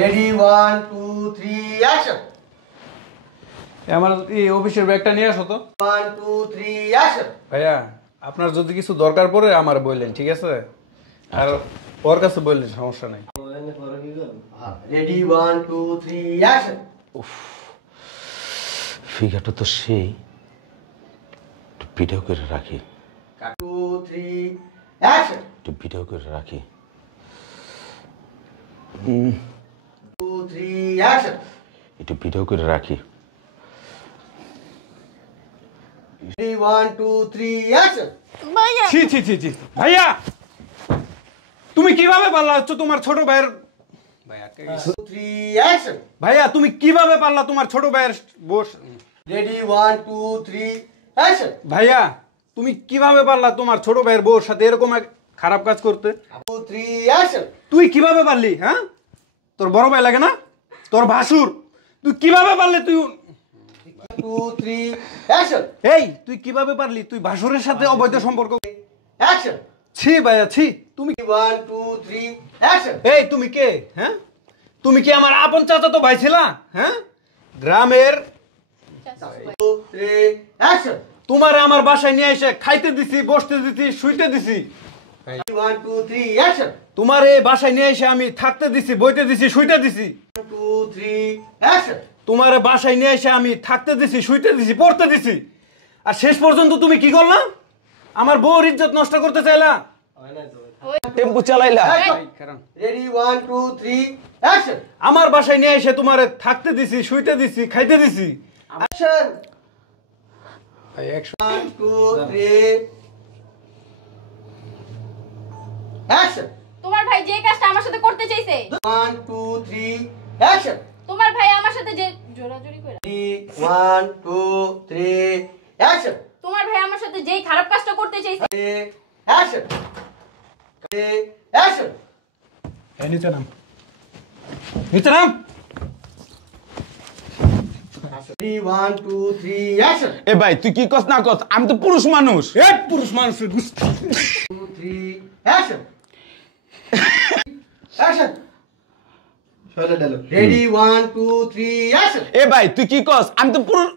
Ready 1 2 3 action. আমার এই অফিসের ব্যাগটা নিয়ে আসো তো। 1 2 3 অ্যাকশন। ভাইয়া আপনার যদি কিছু দরকার পড়ে আমার বললেন, ঠিক আছে? আর ওর কাছে বললেন, সমস্যা নাই। Ready 1 2 3 action. ফিগারটা তো সেই একটু ভিডিও করে রাখি। 2 3 অ্যাকশন। একটু ভিডিও করে রাখি। 2 3 অ্যাকশন। একটু ভিডিও করে রাখি। Ready 1 2 3 action. ছি ছি ছি ছি ভাইয়া, তুমি কিভাবে পারলা হচ্ছে তোমার ছোট ভাইয়ের 2 3 অ্যাকশন। ভাইয়া তুমি কিভাবে পারলা তোমার ছোট ভাইয়ের বস রেডি 1 2 3 অ্যাকশন। ভাইয়া তুমি কিভাবে পারলা তোমার ছোট ভাইয়ের বউর সাথে এরকম এক খারাপ কাজ করতে? 2 3 অ্যাকশন। তুই কিভাবে পারলি? হ্যাঁ, তোর বড় ভাই লাগে না, তোর ভাসুর, তুই কিভাবে পারলি? তুই 2 3 অ্যাকশন। এই তুই কিভাবে পারলি তুই ভাসুরের সাথে অবৈধ সম্পর্ক? অ্যাকশন। ছি ভাইয়া ছি। তুমি 1 2 3 অ্যাকশন। এই তুমি কে? হ্যাঁ, তুমি কি আমার আপন চাচাতো ভাই ছিলা? হ্যাঁ, গ্রামের 2 3 অ্যাকশন। তোমারে আমার বাসায় নিয়ে এসে খাইতে দিছি, বসতে দিছি, শুইতে দিছি। 1 2 3 অ্যাকশন। তোমার এই বাসায় নিয়ে এসে আমি থাকতে দিছি, বইতে দিছি, শুইতে দিছি। 2 3 অ্যাকশন। তোমার বাসায় নিয়ে এসে আমি থাকতে দিছি, শুইতে দিছি, পড়তে দিছি। আর শেষ পর্যন্ত তুমি কি করলা? আমার বউর ইজ্জত নষ্ট করতে চাইলা, টেম্পু চালাইলা। Ready 1 2 3 action. আমার বাসায় নিয়ে এসে তোমারে থাকতে দিছি, শুইতে দিছি, খাইতে দিছি। অ্যাকশন। 1 2 3 অ্যাকশন। তোমার ভাই যে কাজটা আমার সাথে করতে চাইছে, 1 2 3 অ্যাকশন। তোমার ভাই আমার সাথে যে জোরাজুরি করে, 1 2 3 অ্যাকশন। তোমার ভাই আমার সাথে যেই খারাপ কাজটা করতে চাইছে, অ্যাকশন। অ্যাকশন। এই নিচে নাম, নিচে নাম। 1 2 3 অ্যাকশন। এ ভাই তুই কি কস না কস, আমি তো পুরুষ মানুষ। এই পুরুষ মানুষের গুস্তি। 2 3 অ্যাকশন। অ্যাকশন। Ready 1 2 3 action. এ ভাই তুই কি কস, আমি তো পুরুষ।